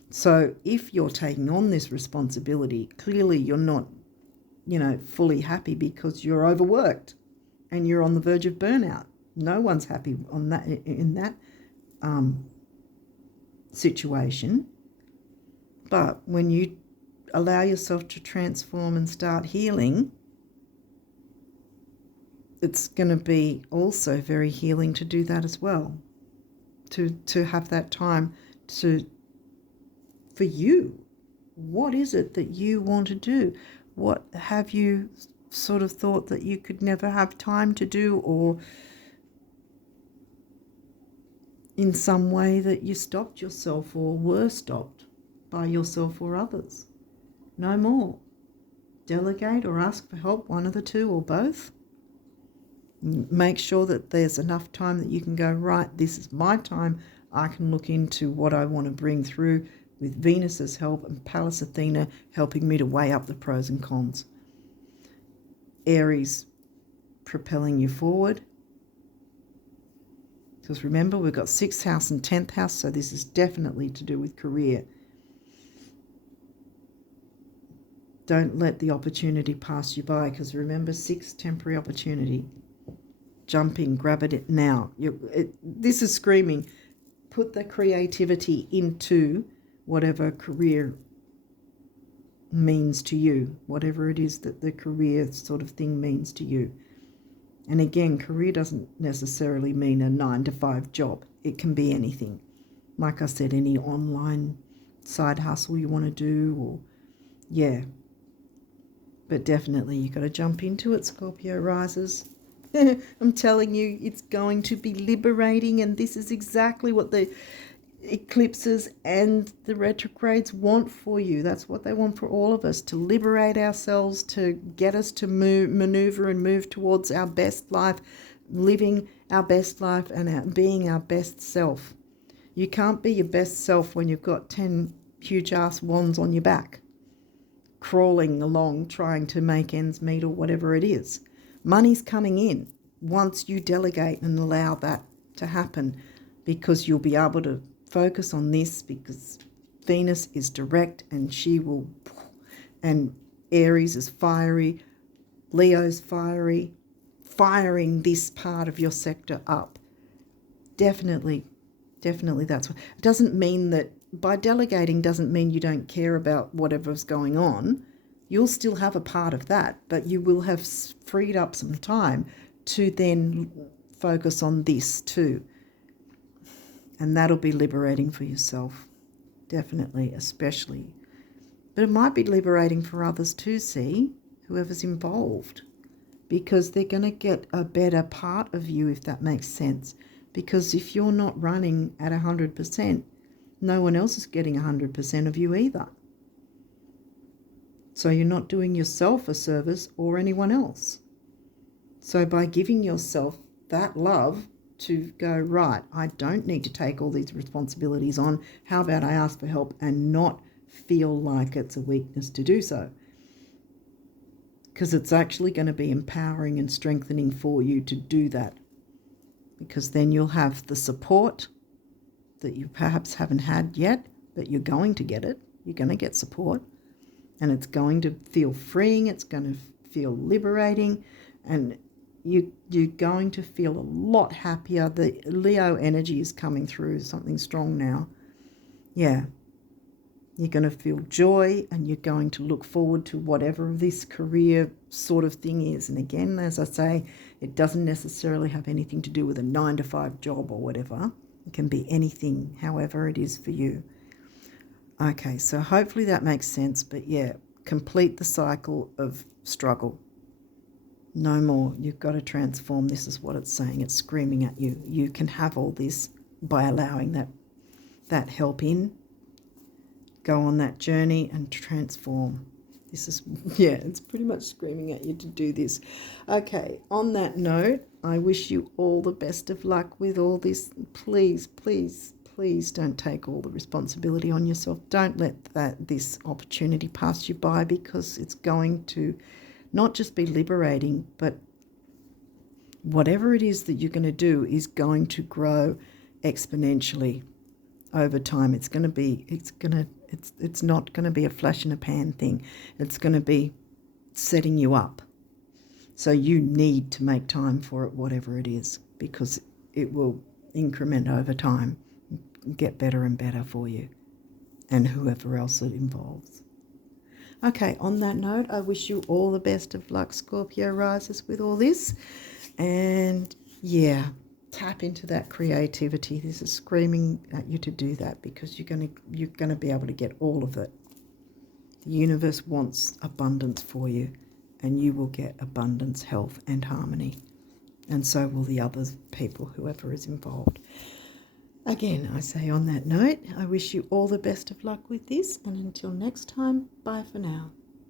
So if you're taking on this responsibility, clearly you're not, fully happy because you're overworked and you're on the verge of burnout. No one's happy on that in that situation. But when you allow yourself to transform and start healing, it's going to be also very healing to do that as well. To have that time for you. What is it that you want to do? What have you sort of thought that you could never have time to do, or in some way that you stopped yourself or were stopped by yourself or others? No more. Delegate or ask for help, one of the two or both. Make sure that there's enough time that you can go, right, this is my time. I can look into what I want to bring through with Venus's help and Pallas Athena helping me to weigh up the pros and cons. Aries propelling you forward. Because remember, we've got 6th house and 10th house, so this is definitely to do with career. Don't let the opportunity pass you by, because remember, 6, temporary opportunity. Jump in, grab it now. This is screaming. Put the creativity into whatever career means to you, whatever it is that the career sort of thing means to you. And again, career doesn't necessarily mean a 9-to-5 job. It can be anything. Like I said, any online side hustle you want to do, or yeah. But definitely you've got to jump into it, Scorpio risers. I'm telling you, it's going to be liberating, and this is exactly what the eclipses and the retrogrades want for you. That's what they want for all of us, to liberate ourselves, to get us to maneuver and move towards our best life, living our best life and being our best self. You can't be your best self when you've got 10 huge ass wands on your back, crawling along trying to make ends meet or whatever it is. Money's coming in once you delegate and allow that to happen, because you'll be able to focus on this, because Venus is direct and she will, and Aries is fiery, Leo's fiery, firing this part of your sector up. Definitely that's what. It doesn't mean that by delegating doesn't mean you don't care about whatever's going on. You'll still have a part of that, but you will have freed up some time to then focus on this too. And that'll be liberating for yourself, definitely, especially. But it might be liberating for others too, see, whoever's involved, because they're going to get a better part of you, if that makes sense. Because if you're not running at 100%, no one else is getting 100% of you either. So you're not doing yourself a service or anyone else. So by giving yourself that love to go, right, I don't need to take all these responsibilities on. How about I ask for help and not feel like it's a weakness to do so? Because it's actually going to be empowering and strengthening for you to do that. Because then you'll have the support that you perhaps haven't had yet, but you're going to get it. You're going to get support, and it's going to feel freeing. It's going to feel liberating, and you're going to feel a lot happier. The Leo energy is coming through, something strong now. Yeah. You're going to feel joy, and you're going to look forward to whatever this career sort of thing is. And again, as I say, it doesn't necessarily have anything to do with a 9-to-5 job or whatever. It can be anything, however it is for you. Okay, so hopefully that makes sense. But yeah, complete the cycle of struggle. No more. You've got to transform. This is what it's saying. It's screaming at you. You can have all this by allowing that help in. Go on that journey and transform. This is, yeah, it's pretty much screaming at you to do this. Okay, on that note, I wish you all the best of luck with all this. Please, please, please don't take all the responsibility on yourself. Don't let this opportunity pass you by, because it's going to not just be liberating, but whatever it is that you're going to do is going to grow exponentially over time. It's not going to be a flash in a pan thing. It's going to be setting you up. So you need to make time for it, whatever it is, because it will increment over time, get better and better for you and whoever else it involves. Okay, on that note, I wish you all the best of luck, Scorpio risers, with all this. And yeah, tap into that creativity. This is screaming at you to do that, because you're going to be able to get all of it. The universe wants abundance for you, and you will get abundance, health and harmony. And so will the other people, whoever is involved. Again, I say on that note, I wish you all the best of luck with this, and until next time, bye for now.